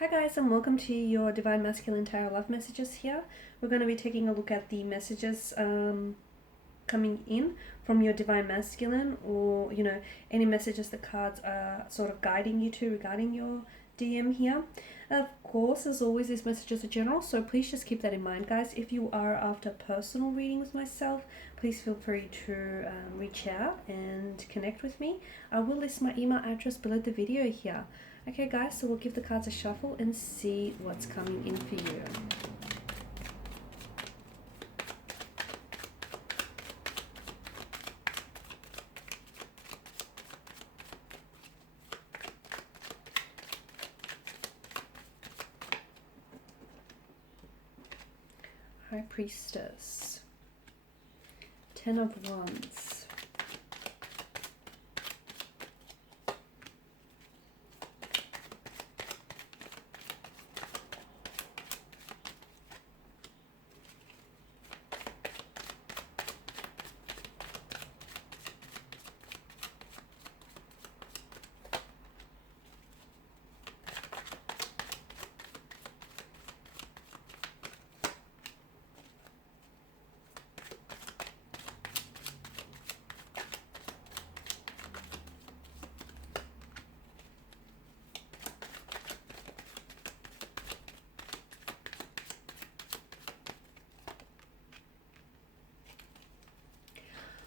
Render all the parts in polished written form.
Hi guys, and welcome to your Divine Masculine Tarot Love Messages here. We're going to be taking a look at the messages coming in from your Divine Masculine, or any messages the cards are sort of guiding you to regarding your DM here. Of course, as always, these messages are general, so please just keep that in mind, guys. If you are after personal reading with myself, please feel free to reach out and connect with me. I will list my email address below the video here. Okay guys, so we'll give the cards a shuffle and see what's coming in for you. High Priestess, Ten of Wands,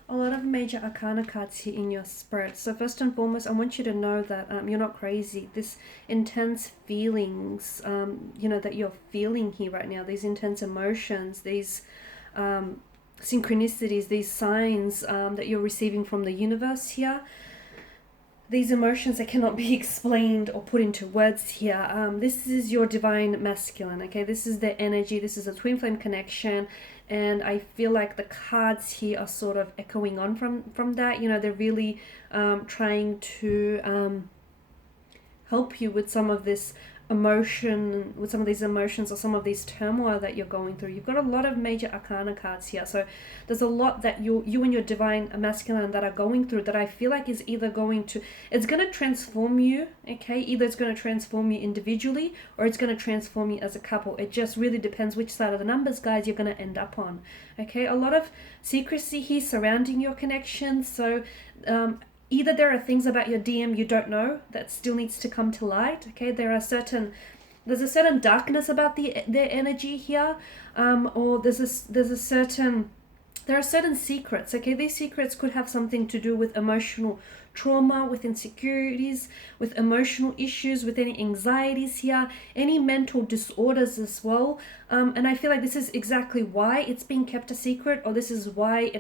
a lot of major arcana cards here in your spirit. So first and foremost, I want you to know that you're not crazy. This intense feelings, that you're feeling here right now, these intense emotions, these synchronicities, these signs that you're receiving from the universe here, these emotions that cannot be explained or put into words here. This is your Divine Masculine, okay? This is the energy, this is a twin flame connection, and I feel like the cards here are sort of echoing on from that. They're really trying to help you with some of this emotion, with some of these emotions or some of these turmoil that you're going through. You've got a lot of major arcana cards here, so there's a lot that you and your Divine Masculine that are going through that I feel like is either it's going to transform you, okay? Either it's going to transform you individually or it's going to transform you as a couple. It just really depends which side of the numbers, guys, you're going to end up on, okay? A lot of secrecy here surrounding your connection, so either there are things about your DM you don't know that still needs to come to light, okay? There's a certain darkness about their energy here, or there are certain secrets, okay? These secrets could have something to do with emotional trauma, with insecurities, with emotional issues, with any anxieties here, any mental disorders as well. And I feel like this is exactly why it's being kept a secret, or this is why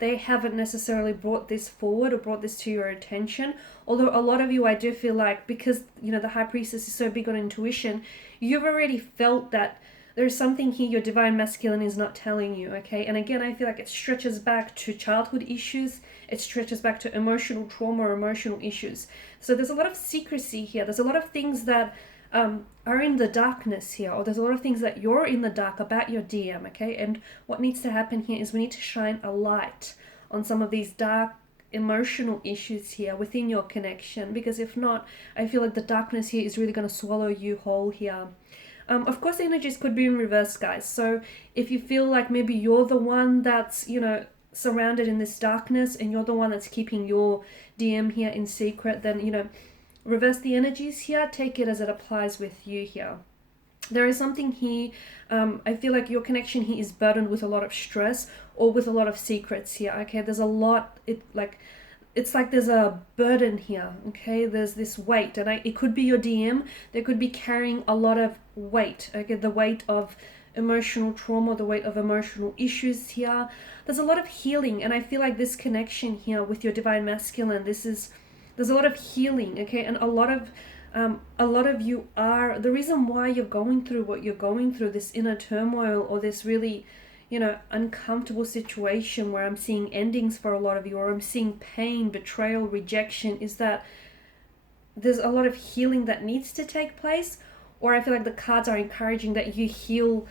they haven't necessarily brought this forward or brought this to your attention. Although a lot of you, I do feel like, because, the High Priestess is so big on intuition, you've already felt that there's something here your Divine Masculine is not telling you, okay? And again, I feel like it stretches back to childhood issues. It stretches back to emotional trauma or emotional issues. So there's a lot of secrecy here. There's a lot of things that are in the darkness here, or there's a lot of things that you're in the dark about your DM, okay? And what needs to happen here is we need to shine a light on some of these dark emotional issues here within your connection, because if not, I feel like the darkness here is really going to swallow you whole here. Of course, the energies could be in reverse, guys. So if you feel like maybe you're the one that's, surrounded in this darkness and you're the one that's keeping your DM here in secret, then, reverse the energies here. Take it as it applies with you here. There is something here, I feel like your connection here is burdened with a lot of stress or with a lot of secrets here, okay? There's a lot, it's like there's a burden here, okay? There's this weight, and it could be your DM. They could be carrying a lot of weight, okay? The weight of emotional trauma, the weight of emotional issues here. There's a lot of healing, and I feel like this connection here with your Divine Masculine, there's a lot of healing, okay? And a lot of you are, the reason why you're going through what you're going through, this inner turmoil or this really uncomfortable situation where I'm seeing endings for a lot of you, or I'm seeing pain, betrayal, rejection, is that there's a lot of healing that needs to take place. Or I feel like the cards are encouraging that you heal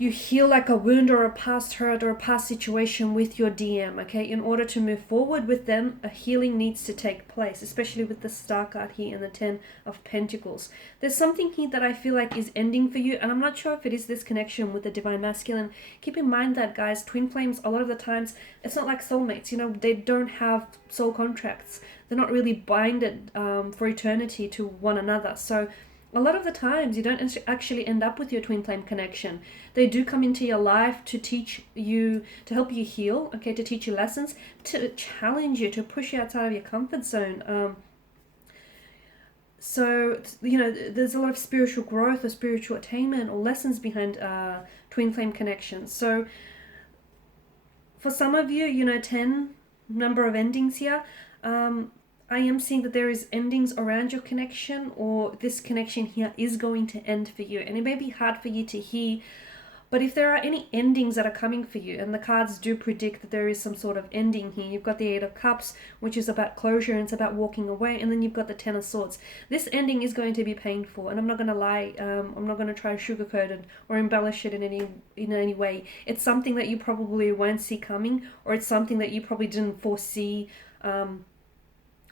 you heal like a wound or a past hurt or a past situation with your DM, okay? In order to move forward with them, a healing needs to take place, especially with the Star card here and the 10 of Pentacles. There's something here that I feel like is ending for you, and I'm not sure if it is this connection with the Divine Masculine. Keep in mind that, guys, twin flames, a lot of the times, it's not like soulmates, you know, they don't have soul contracts. They're not really binded for eternity to one another. So a lot of the times you don't actually end up with your twin flame connection. They do come into your life to teach you, to help you heal, okay, to teach you lessons, to challenge you, to push you outside of your comfort zone. So, you know, there's a lot of spiritual growth or spiritual attainment or lessons behind twin flame connections. So for some of you, you know, 10 number of endings here, I am seeing that there is endings around your connection, or this connection here is going to end for you. And it may be hard for you to hear, but if there are any endings that are coming for you, and the cards do predict that there is some sort of ending here, you've got the 8 of Cups, which is about closure and it's about walking away, and then you've got the 10 of Swords. This ending is going to be painful, and I'm not going to lie, I'm not going to try to sugarcoat it or embellish it in any way. It's something that you probably won't see coming, or it's something that you probably didn't foresee,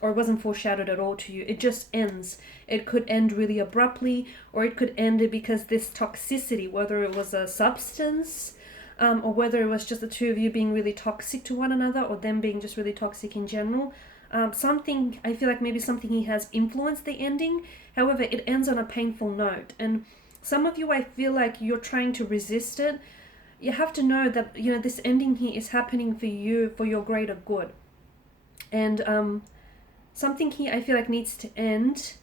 or it wasn't foreshadowed at all to you. It just ends. It could end really abruptly, or it could end because this toxicity, whether it was a substance, or whether it was just the two of you being really toxic to one another, or them being just really toxic in general. Something, I feel like maybe something he has influenced the ending. However, it ends on a painful note. And some of you, I feel like you're trying to resist it. You have to know that, you know, this ending here is happening for you, for your greater good. And, something here I feel like needs to end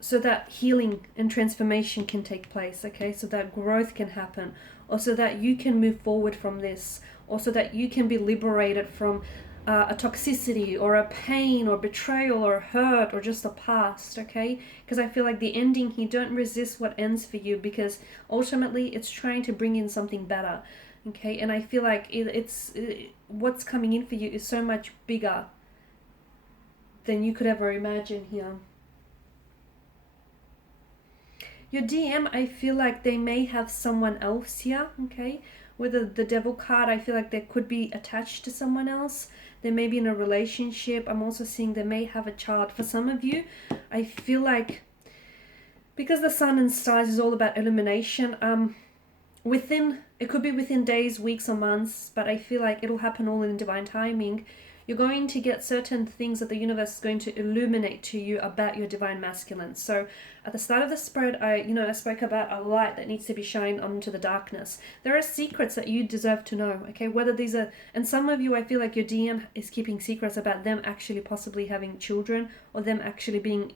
so that healing and transformation can take place, okay? So that growth can happen, or so that you can move forward from this, or so that you can be liberated from a toxicity or a pain or betrayal or hurt or just a past, okay? Because I feel like the ending here, don't resist what ends for you, because ultimately it's trying to bring in something better, okay? And I feel like what's coming in for you is so much bigger than you could ever imagine here. Your DM, I feel like they may have someone else here, okay? With the Devil card, I feel like they could be attached to someone else. They may be in a relationship. I'm also seeing they may have a child. For some of you, I feel like, because the Sun and Stars is all about illumination, it could be within days, weeks, or months, but I feel like it'll happen all in divine timing. You're going to get certain things that the universe is going to illuminate to you about your divine masculine. So at the start of the spread, I spoke about a light that needs to be shined onto the darkness. There are secrets that you deserve to know, okay? Whether these are, and some of you, I feel like your DM is keeping secrets about them actually possibly having children, or them actually being,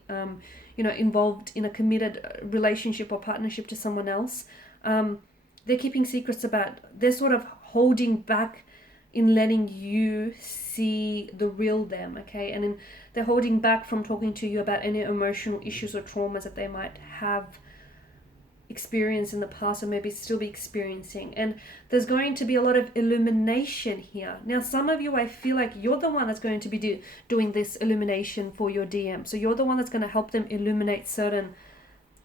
involved in a committed relationship or partnership to someone else. They're keeping secrets about, they're sort of holding back in letting you see the real them, okay? And they're holding back from talking to you about any emotional issues or traumas that they might have experienced in the past, or maybe still be experiencing. And there's going to be a lot of illumination here. Now, some of you, I feel like you're the one that's going to be doing this illumination for your DM. So you're the one that's going to help them illuminate certain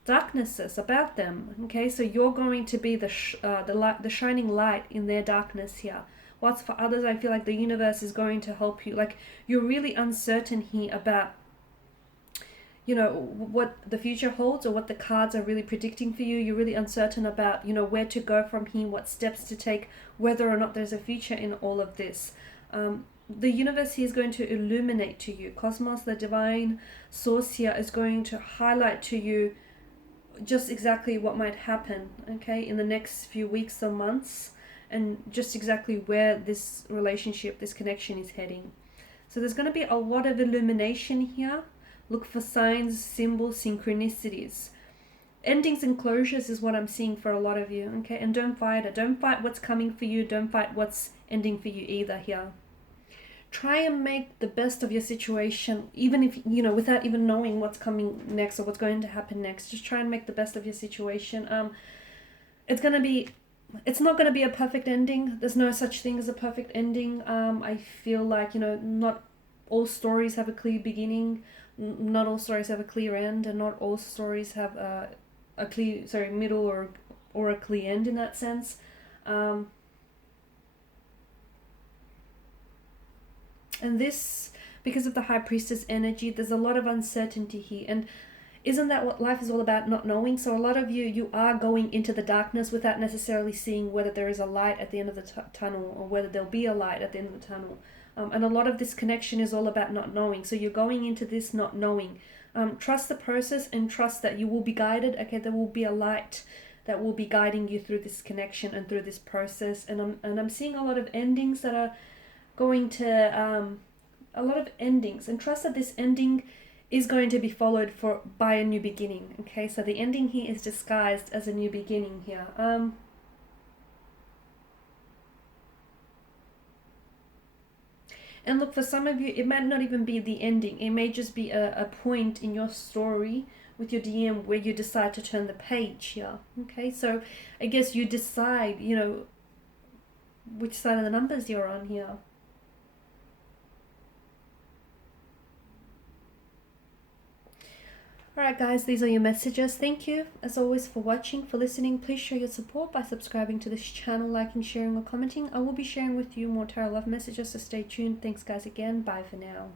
darknesses about them, okay? So you're going to be the shining light in their darkness here. Whilst for others, I feel like the universe is going to help you. Like, you're really uncertain here about, you know, what the future holds, or what the cards are really predicting for you. You're really uncertain about, you know, where to go from here, what steps to take, whether or not there's a future in all of this. The universe here is going to illuminate to you. Cosmos, the divine source here, is going to highlight to you just exactly what might happen, okay, in the next few weeks or months, and just exactly where this relationship, this connection is heading. So there's going to be a lot of illumination here. Look for signs, symbols, synchronicities. Endings and closures is what I'm seeing for a lot of you, okay? And don't fight it. Don't fight what's coming for you. Don't fight what's ending for you either here. Try and make the best of your situation, even if, you know, without even knowing what's coming next or what's going to happen next. Just try and make the best of your situation. It's not going to be a perfect ending. There's no such thing as a perfect ending. I feel like, you know, not all stories have a clear beginning, not all stories have a clear end, and not all stories have a clear, middle or oracly end in that sense. And this, because of the High Priestess energy, there's a lot of uncertainty here. And isn't that what life is all about, not knowing? So a lot of you are going into the darkness without necessarily seeing whether there is a light at the end of the tunnel, or whether there'll be a light at the end of the tunnel. And a lot of this connection is all about not knowing. So you're going into this not knowing. Trust the process and trust that you will be guided. Okay, there will be a light that will be guiding you through this connection and through this process. And I'm seeing a lot of endings that are going to a lot of endings, and trust that this ending is going to be followed by a new beginning. Okay, so the ending here is disguised as a new beginning here. And look, for some of you, it might not even be the ending. It may just be a point in your story with your DM where you decide to turn the page here. Okay, so I guess you decide, which side of the numbers you're on here. Alright guys, these are your messages. Thank you as always for watching, for listening. Please show your support by subscribing to this channel, liking, sharing or commenting. I will be sharing with you more tarot love messages, so stay tuned. Thanks guys again. Bye for now.